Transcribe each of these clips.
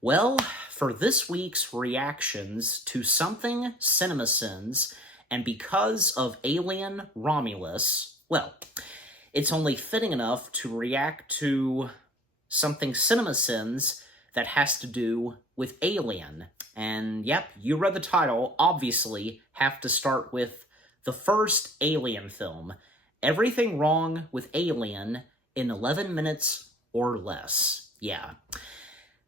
Well, for this week's reactions to Something CinemaSins, and because of Alien Romulus, well, it's only fitting enough to react to Something CinemaSins that has to do with Alien. And yep, you read the title, obviously have to start with the first Alien film. Everything wrong with Alien in 11 minutes or less. Yeah.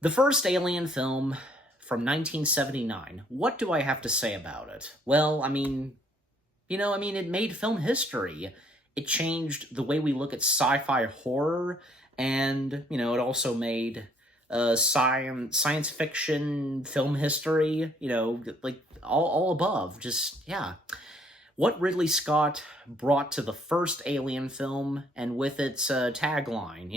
The first Alien film from 1979. What do I have to say about it? Well, it made film history. It changed the way we look at sci-fi horror, and, it also made science fiction film history, like all above. Just, yeah. What Ridley Scott brought to the first Alien film, and with its tagline,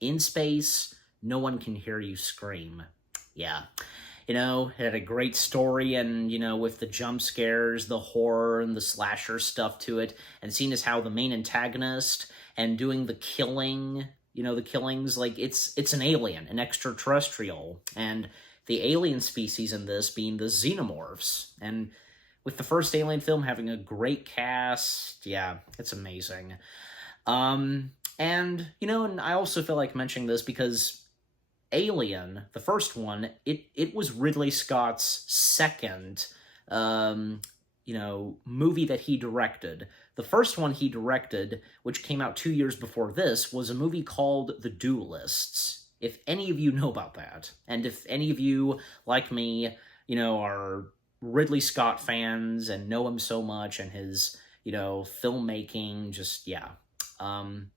in space, no one can hear you scream. Yeah. It had a great story, and, with the jump scares, the horror, and the slasher stuff to it, and seeing as how the main antagonist and doing the killing, the killings, like, it's an alien, an extraterrestrial, and the alien species in this being the xenomorphs, and with the first Alien film having a great cast, yeah, it's amazing. And I also feel like mentioning this because Alien, the first one, it was Ridley Scott's second, movie that he directed. The first one he directed, which came out 2 years before this, was a movie called The Duelists. If any of you know about that, and if any of you, like me, are Ridley Scott fans and know him so much and his, filmmaking, just, yeah. And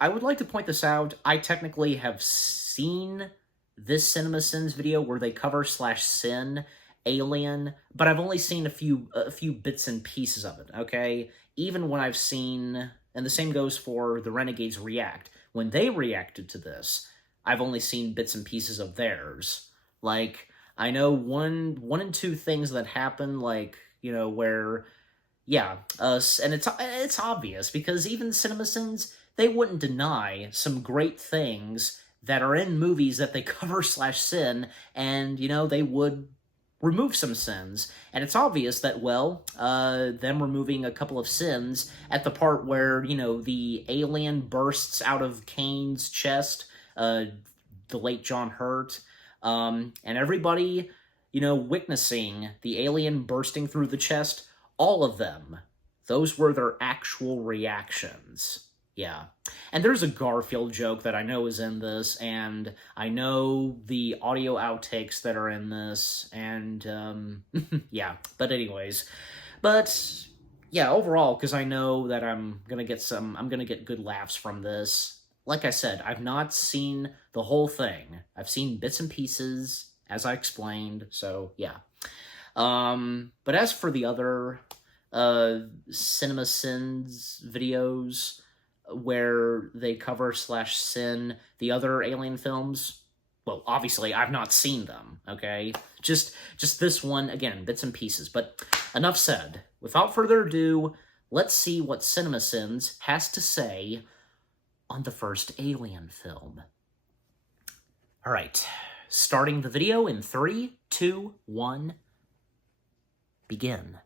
I would like to point this out. I technically have seen this CinemaSins video where they cover /sin Alien, but I've only seen a few bits and pieces of it, okay? Even when I've seen, and the same goes for the Renegades React. When they reacted to this, I've only seen bits and pieces of theirs. Like, I know one and two things that happen, like, where, yeah, and it's obvious, because even CinemaSins, they wouldn't deny some great things that are in movies that they cover /sin, and, they would remove some sins. And it's obvious that, well, them removing a couple of sins at the part where, the alien bursts out of Kane's chest, the late John Hurt, and everybody, witnessing the alien bursting through the chest, all of them, those were their actual reactions. Yeah. And there's a Garfield joke that I know is in this, and I know the audio outtakes that are in this, and, yeah. But anyways. But, yeah, overall, because I know that I'm gonna get good laughs from this. Like I said, I've not seen the whole thing. I've seen bits and pieces, as I explained, so, yeah. But as for the other, CinemaSins videos, where they cover /sin the other Alien films, well, obviously, I've not seen them, okay? Just this one, again, bits and pieces. But enough said. Without further ado, let's see what CinemaSins has to say on the first Alien film. All right, starting the video in 3, 2, 1, begin.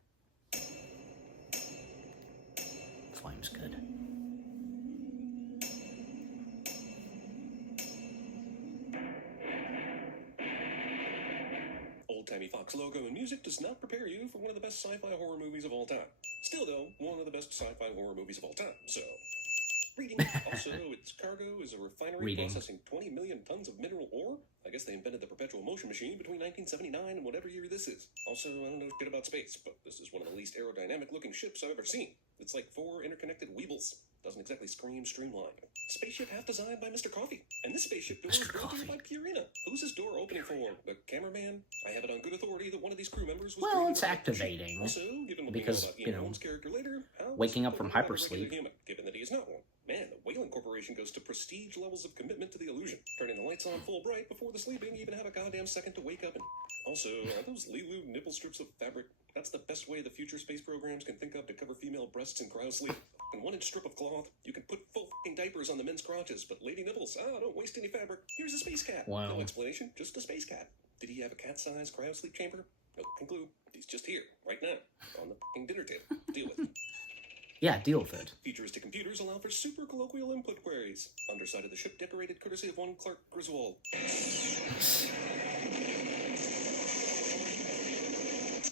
Volume's good. Old-timey Fox logo and music does not prepare you for one of the best sci-fi horror movies of all time. Still, though, one of the best sci-fi horror movies of all time, so... Reading. Also, its cargo is a refinery processing 20 million tons of mineral ore. I guess they invented the perpetual motion machine between 1979 and whatever year this is. Also, I don't know shit about space, but this is one of the least aerodynamic-looking ships I've ever seen. It's like 4 interconnected weebles. Doesn't exactly scream streamlined. Spaceship half designed by Mr. Coffee. And this spaceship door is brought to you by Purina. Who's this door opening for? The cameraman? I have it on good authority that one of these crew members was... Well, it's activating. Also, given what because, we know about Ian Holmes' character later, waking up from hypersleep. Human, given that he is not one. Man, the Weyland Corporation goes to prestige levels of commitment to the illusion. Turning the lights on full bright before the sleeping, even have a goddamn second to wake up and... Also, are those Lilu nipple strips of fabric? That's the best way the future space programs can think of to cover female breasts in cryosleep. In 1-inch strip of cloth, you can put full diapers on the men's crotches, but lady nibbles. Don't waste any fabric. Here's a space cat. Wow. No explanation, just a space cat. Did he have a cat-sized cryosleep chamber? No clue. He's just here, right now, on the dinner table. Deal with it. Yeah, deal with it. Futuristic computers allow for super colloquial input queries. Underside of the ship decorated courtesy of one Clark Griswold.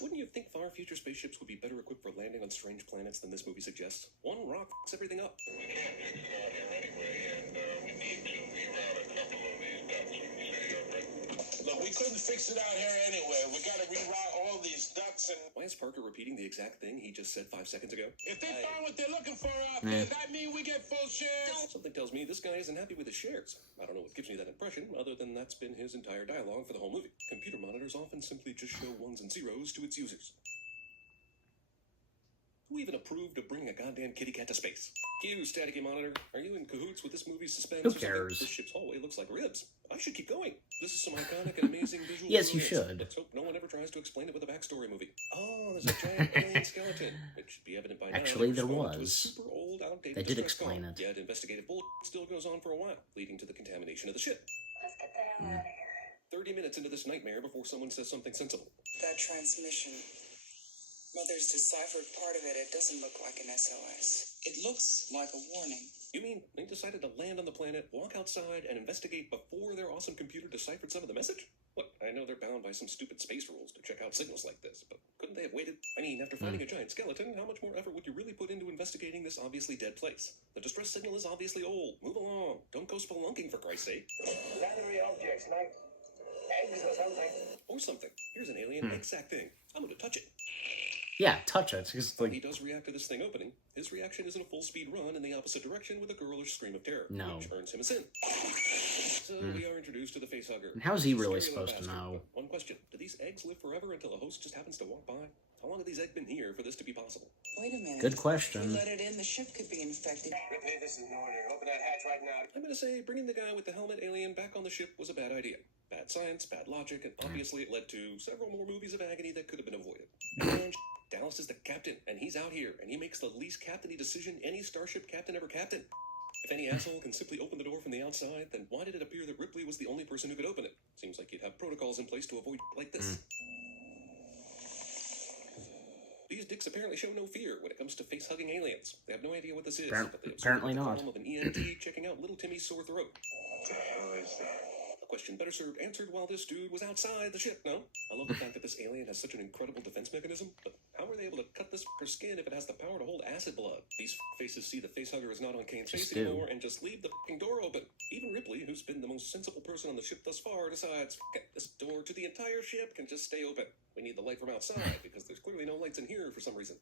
Wouldn't you think far future spaceships would be better equipped for landing on strange planets than this movie suggests? One rock f***s everything up. We can't get out here anyway, and we need to reroute a couple of these ducks when we see right. Look, we couldn't fix it out here anyway. We got to reroute all these ducks and... Why is Parker repeating the exact thing he just said 5 seconds ago? If they find what they're looking for out there, that mean we get full shares? Something tells me this guy isn't happy with his shares. I don't know what gives me that impression, other than that's been his entire dialogue for the whole movie. Computer monitors often simply just show ones and zeros to its users. Who even approved of bringing a goddamn kitty cat to space? You, staticky monitor, are you in cahoots with this movie's suspense? Who cares? This ship's hallway looks like ribs. I should keep going. This is some iconic and amazing visual. Yes, you brilliance. should. Let's hope no one ever tries to explain it with a backstory movie. Oh, there's a giant alien skeleton. It should be evident by now. Actually, that there responded to a was. super old, outdated They did distress explain call. it. Yet investigative bull still goes on for a while, leading to the contamination of the ship. Let's get the hell out of here. 30 minutes into this nightmare before someone says something sensible. That transmission. Mother's deciphered part of it. It doesn't look like an SOS. It looks like a warning. You mean they decided to land on the planet, walk outside, and investigate before their awesome computer deciphered some of the message? Look, I know they're bound by some stupid space rules to check out signals like this, but couldn't they have waited? I mean, after finding a giant skeleton, how much more effort would you really put into investigating this obviously dead place? The distress signal is obviously old. Move along. Don't go spelunking, for Christ's sake. Leathery objects like eggs or something. Or something. Here's an alien exact thing. I'm gonna touch it. Yeah, touch it. It's He like, does react to this thing opening. His reaction is in a full-speed run in the opposite direction with a girlish scream of terror, No. which earns him a sin. So we are introduced to the facehugger. And how's he really Scary little supposed to bastard. know? One question. Do these eggs live forever until a host just happens to walk by? How long have these eggs been here for this to be possible? Wait a minute. Good If question. we let it in, the ship could be infected. Ripley, this is an order. Open that hatch right now. I'm gonna say bringing the guy with the helmet alien back on the ship was a bad idea. Bad science, bad logic, and obviously it led to several more movies of agony that could have been avoided. And Dallas is the captain, and he's out here, and he makes the least captainy decision any starship captain ever captained. If any asshole can simply open the door from the outside, then why did it appear that Ripley was the only person who could open it? Seems like you'd have protocols in place to avoid like this. These dicks apparently show no fear when it comes to face-hugging aliens. They have no idea what this is, but they Apparently observe the not. column of an EMT checking out little Timmy's sore throat. What the hell is that? A question better served answered while this dude was outside the ship, no? I love the fact that this alien has such an incredible defense mechanism, but how are they able to cut this f***er's skin if it has the power to hold acid blood? These faces see the facehugger is not on Kane's face Just do. anymore and just leave the f***ing door open. Even Ripley, who's been the most sensible person on the ship thus far, decides, "F*** it, this door to the entire ship can just stay open. We need the light from outside because there's clearly no lights in here for some reason."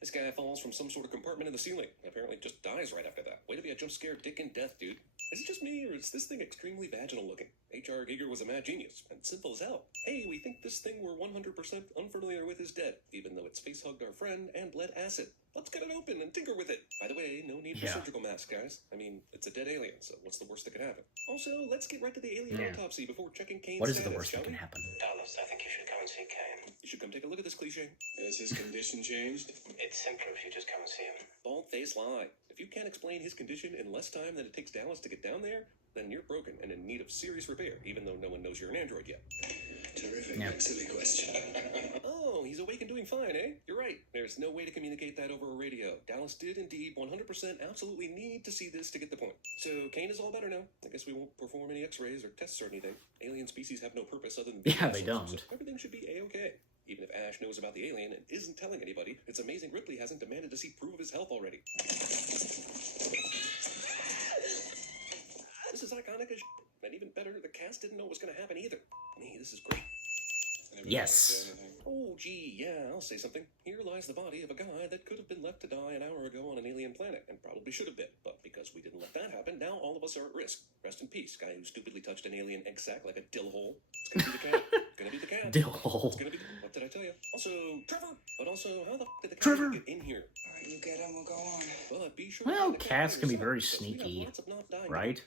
This guy falls from some sort of compartment in the ceiling and apparently just dies right after that. Way to be a jump scare dick in death, dude. Is it just me, or is this thing extremely vaginal looking? H.R. Giger was a mad genius, and simple as hell. Hey, we think this thing we're 100% unfamiliar with is dead, even though it's face-hugged our friend and bled acid. Let's get it open and tinker with it. By the way, no need for Yeah. surgical masks, guys. I mean, it's a dead alien, so what's the worst that could happen? Also, let's get right to the alien Yeah. autopsy before checking Kane's What is the status, worst shall that can we? happen? Dallas, I think you should come and see Kane. You should come take a look at this cliche. Has his condition changed? It's simpler if you just come and see him. Bald-faced lie. If you can't explain his condition in less time than it takes Dallas to get down there, then you're broken and in need of serious repair, even though no one knows you're an android yet. Terrific. Yeah. Silly question. Oh, he's awake and doing fine, eh? You're right. There's no way to communicate that over a radio. Dallas did indeed 100% absolutely need to see this to get the point. So Kane is all better now. I guess we won't perform any x-rays or tests or anything. Alien species have no purpose other than being Yeah, they assholes, don't. so everything should be a-okay. Even if Ash knows about the alien and isn't telling anybody, it's amazing Ripley hasn't demanded to see proof of his health already. This is iconic as shit. And even better, the cast didn't know what was going to happen either. Me, this is great. Yes. Oh, gee, yeah, I'll say something. Here lies the body of a guy that could have been left to die an hour ago on an alien planet, and probably should have been. But because we didn't let that happen, now all of us are at risk. Rest in peace, guy who stupidly touched an alien egg sack like a dill hole. It's gonna be the cat. Gonna be the cat. Dill hole. It's gonna be what did I tell you? Also, Trevor! But also, how the f did the cat Trevor! get in here? All right, you get him, we'll go on. Well, be sure Well, to find the cat cats by can be yourself, very because we have sneaky, lots of not dying right?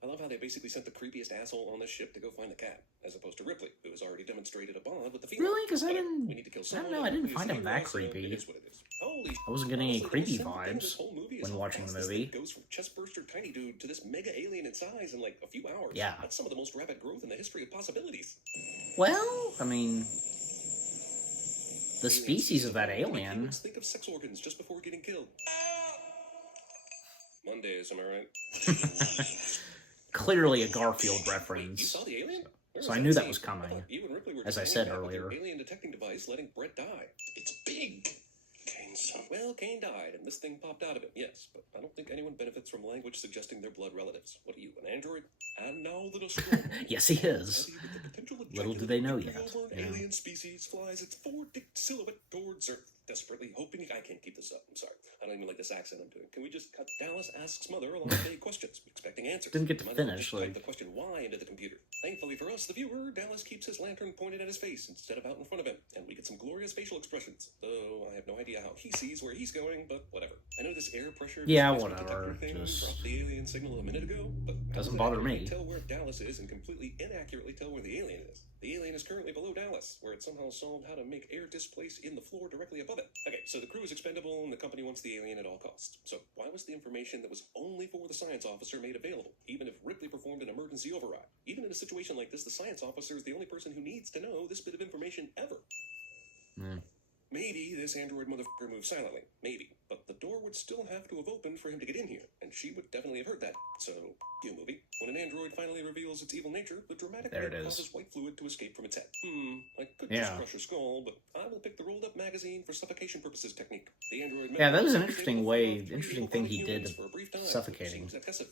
I love how they basically sent the creepiest asshole on this ship to go find the cat, as opposed to Ripley, who has already demonstrated a bond with the female. Really? Because I Whatever. didn't... We need to kill I someone, don't know, I didn't and find him Ripley's that the hero, so creepy. it is what it is. Holy I wasn't getting any honestly, the creepy central thing of this vibes whole movie is when how watching fast the this movie. thing goes from chestburster tiny dude to this mega alien in size in like a few hours. Yeah. That's some of the most rapid growth in the history of possibilities. Well, I mean... The Aliens species of that make alien... humans think of sex organs just before getting killed. Mondays, am I right? Clearly a Garfield Wait, you reference. saw the alien? Where So was I knew that scene? was coming, I thought you and Ripley were as just I hanging said back with your earlier. alien detecting device, letting Brett die. It's big. Kane's son. Well, Kane died, and this thing popped out of him. Yes, but I don't think anyone benefits from language suggesting they're blood relatives. What are you, an android? And now the destroyer. Yes, he is. Heavy with the potential Little do ejaculate they know victory yet, over an you know. alien species flies its four-dicked silhouette towards Earth, desperately hoping... I can't keep this up. I'm sorry. I don't even like this accent I'm doing. Can we just cut? Dallas asks Mother a lot of vague questions, expecting answers. Didn't get to Might as well finish, just type like- the question why into the computer. Thankfully for us, the viewer, Dallas keeps his lantern pointed at his face instead of out in front of him, and we get some glorious facial expressions. Though I have no idea how he sees where he's going, but whatever. I know this air pressure... Yeah, displacement whatever, detector thing just- dropped the alien signal a minute ago, but how Doesn't does it bother accurately me. tell where Dallas is and completely inaccurately tell where the alien is? The alien is currently below Dallas, where it somehow solved how to make air displace in the floor directly above it. Okay, so the crew is expendable and the company wants the alien at all costs. So why was the information that was only for the science officer made available, even if Ripley performed an emergency override? Even in a situation like this, the science officer is the only person who needs to know this bit of information ever. Hmm. Maybe this android motherfucker moved silently. Maybe. But the door would still have to have opened for him to get in here, and she would definitely have heard that. So, you movie. When an android finally reveals its evil nature, the dramatic There it red is. causes white fluid to escape from its head. I could Yeah. just crush your skull, but I will pick the rolled up magazine for suffocation purposes technique. The android Yeah, that was an able interesting to way- follow three interesting thing he humans did for a brief time, which suffocating. seems excessive.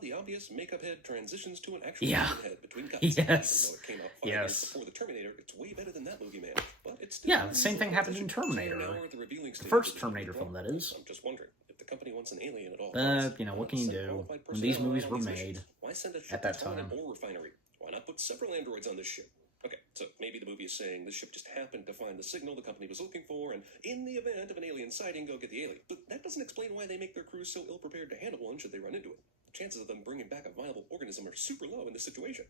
The obvious makeup head transitions to an actual Yeah. human head between cuts. Yes. Even though it came out 5 years Yes. before the Terminator, it's way better than that movie, man. But it's still Yeah, the same thing happened in Terminator. Now we're at the revealing stage first of the Terminator development. film, that is. I'm just wondering if the company wants an alien at all. But, you know, what can you Send do? qualified When these personnel movies on were these made, missions. Why send a ship at that to an time. ore refinery? Why not put several androids on this ship? Okay, so maybe the movie is saying this ship just happened to find the signal the company was looking for, and in the event of an alien sighting, go get the alien. But that doesn't explain why they make their crews so ill-prepared to handle one should they run into it. The chances of them bringing back a viable organism are super low in this situation.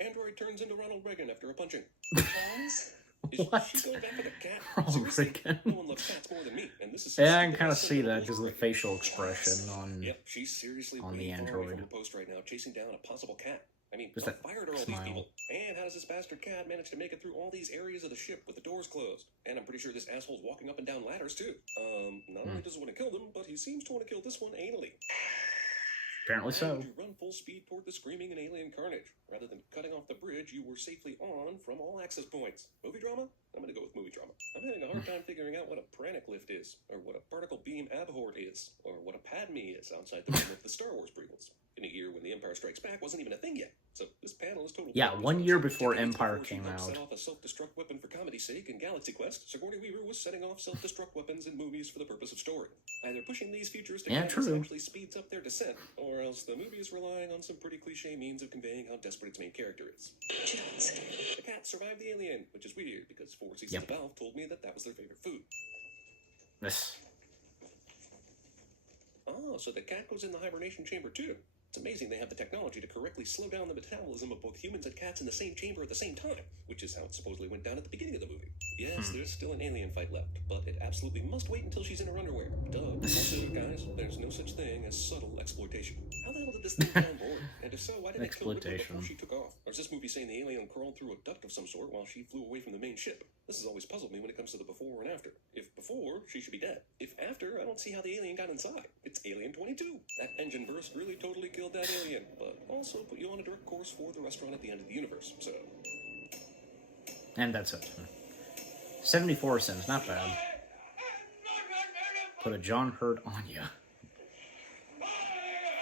Android turns into Ronald Reagan after a punching. Bones? Is What? she going back for the cat? Ronald Seriously? Reagan. No one loves cats more than me, and this is... Yeah, I can kind of see that because of the facial expression on... Yep, she's seriously on way the far away android. from her post right now, chasing down a possible cat. I mean, Just how that fired are all smile. these people? And how does this bastard cat manage to make it through all these areas of the ship with the doors closed? And I'm pretty sure this asshole's walking up and down ladders, too. Not only does he want to kill them, but he seems to want to kill this one anally. Apparently so. And you run full speed toward the screaming and alien carnage. Rather than cutting off the bridge you were safely on from all access points. Movie drama? I'm gonna go with movie drama. I'm having a hard time figuring out what a pranic lift is, or what a particle beam abhort is, or what a Padme is outside the room of the Star Wars prequels. In a year when The Empire Strikes Back wasn't even a thing yet. So this panel is totally... Yeah, 1 year before Empire she came helped out. set off a self-destruct weapon for comedy's sake in Galaxy Quest, Sigourney Weaver was setting off self-destruct weapons in movies for the purpose of story. Either pushing these features to Yeah, canvas true. actually speeds up their descent, or else the movie is relying on some pretty cliche means of conveying how desperate its main character is. Jones. The cat survived the alien, which is weird, because 4 seasons Yep. of Valve told me that was their favorite food. This. Oh, so the cat goes in the hibernation chamber too. It's amazing they have the technology to correctly slow down the metabolism of both humans and cats in the same chamber at the same time, which is how it supposedly went down at the beginning of the movie. Yes, there's still an alien fight left, but it absolutely must wait until she's in her underwear. Duh. Also, guys, there's no such thing as subtle exploitation. How the hell did this thing get on board? And if so, why did they kill Ripley Exploitation. before she took off? Or is this movie saying the alien crawled through a duct of some sort while she flew away from the main ship? This has always puzzled me when it comes to the before and after. If before, she should be dead. If after, I don't see how the alien got inside. It's Alien 22. That engine burst really totally killed that alien, but also put you on a direct course for the restaurant at the end of the universe, so... And that's it. 74 cents, not bad. Put a John Hurt on ya.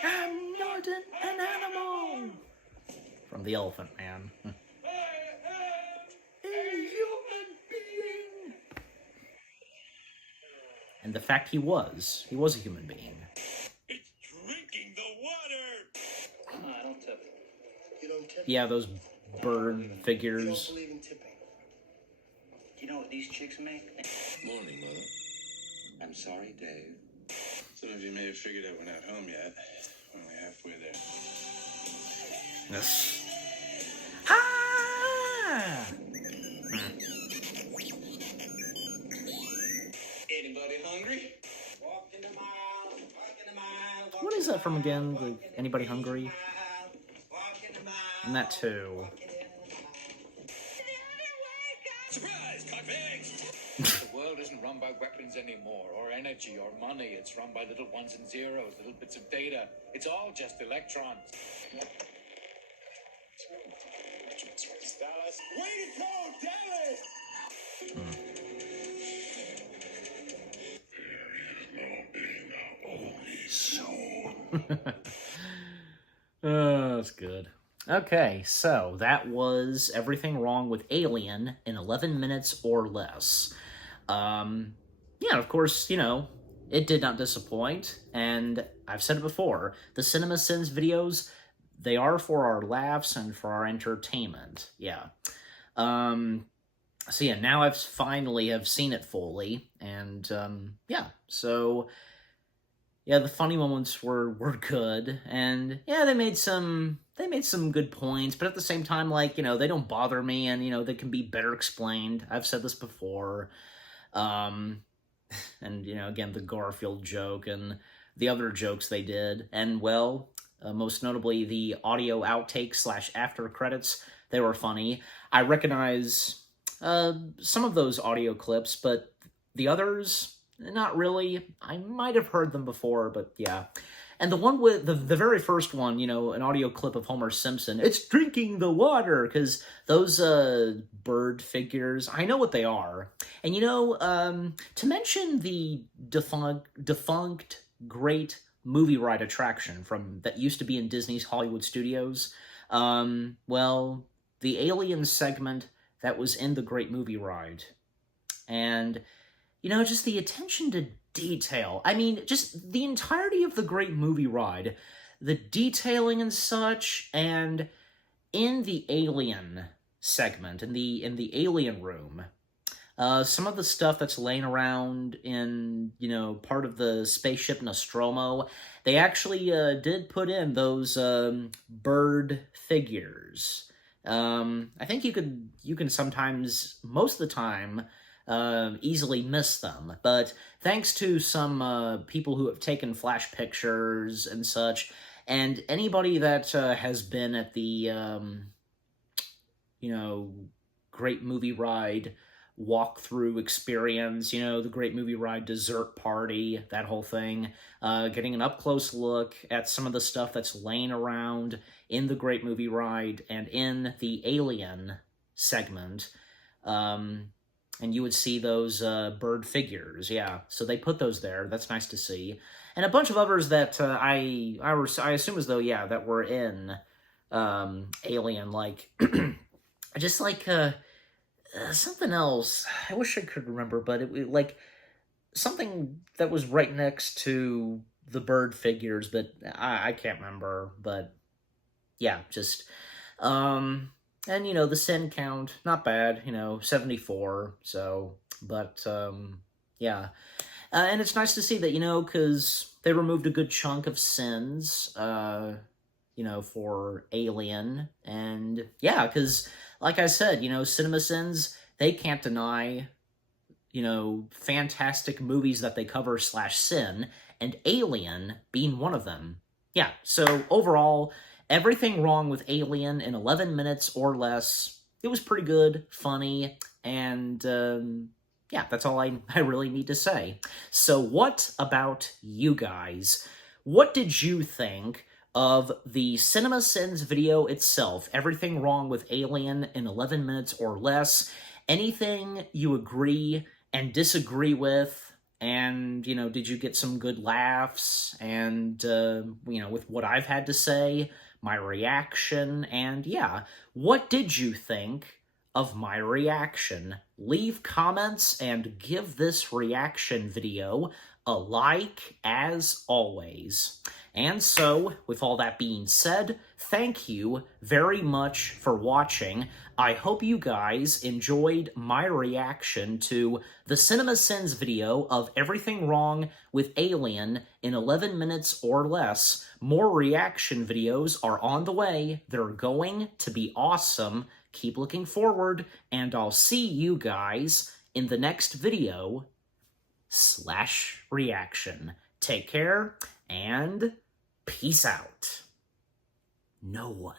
I'm not an animal! From The Elephant Man. A human being! And the fact he was a human being. It's drinking the water! I don't tip. You don't tip? Yeah, those bird You don't figures. believe in tipping. You know what these chicks make? Morning, Mother. I'm sorry, Dave. So Some of you may have figured out we're not home yet. We're only halfway there. Yes. Ah! Anybody hungry? What is that from again? Like, anybody hungry? And that too. Surprise! Caught pigs! The world isn't run by weapons anymore, or energy, or money. It's run by little ones and zeros, little bits of data. It's all just electrons. Dallas. Way to go, Dallas! Oh, that's good. Okay, so that was Everything Wrong with Alien in 11 minutes or less. Yeah, of course, you know, it did not disappoint, and I've said it before, the CinemaSins videos, they are for our laughs and for our entertainment, yeah. So yeah, now I've finally have seen it fully, and, yeah, so... Yeah, the funny moments were good, and yeah, they made some good points, but at the same time, like, you know, they don't bother me, and, you know, they can be better explained. I've said this before. And, you know, again, the Garfield joke and the other jokes they did, and, well, most notably the audio outtakes / after credits, they were funny. I recognize some of those audio clips, but the others... Not really. I might have heard them before, but yeah. And the one with the very first one, you know, an audio clip of Homer Simpson, it's drinking the water, because those bird figures, I know what they are. And, you know, to mention the defunct great movie ride attraction that used to be in Disney's Hollywood Studios, well, the Alien segment that was in the Great Movie Ride. And... you know, just the attention to detail. I mean, just the entirety of the Great Movie Ride, the detailing and such, and in the Alien segment, in the Alien room, some of the stuff that's laying around in, you know, part of the spaceship Nostromo, they actually did put in those bird figures. I think you can sometimes, most of the time, easily miss them, but thanks to some people who have taken flash pictures and such, and anybody that has been at the, you know, Great Movie Ride walkthrough experience, you know, the Great Movie Ride dessert party, that whole thing, getting an up-close look at some of the stuff that's laying around in the Great Movie Ride and in the Alien segment, and you would see those bird figures, yeah. So they put those there. That's nice to see. And a bunch of others that I assume as though, yeah, that were in Alien, like, just like something else. I wish I could remember, but it like something that was right next to the bird figures, but I can't remember. But yeah, just... and, you know, the sin count, not bad, you know, 74, so, but, yeah. And it's nice to see that, you know, because they removed a good chunk of sins, you know, for Alien, and, yeah, because, like I said, you know, CinemaSins, they can't deny, you know, fantastic movies that they cover / sin, and Alien being one of them. Yeah, so, overall... Everything Wrong with Alien in 11 minutes or less. It was pretty good, funny, and, yeah, that's all I really need to say. So what about you guys? What did you think of the CinemaSins video itself? Everything Wrong with Alien in 11 minutes or less. Anything you agree and disagree with? And, you know, did you get some good laughs? And, you know, with what I've had to say... my reaction, and yeah, what did you think of my reaction? Leave comments and give this reaction video a like, as always. And so, with all that being said, thank you very much for watching. I hope you guys enjoyed my reaction to the CinemaSins video of everything wrong with Alien in 11 minutes or less. More reaction videos are on the way. They're going to be awesome. Keep looking forward, and I'll see you guys in the next video / reaction. Take care, and peace out. No one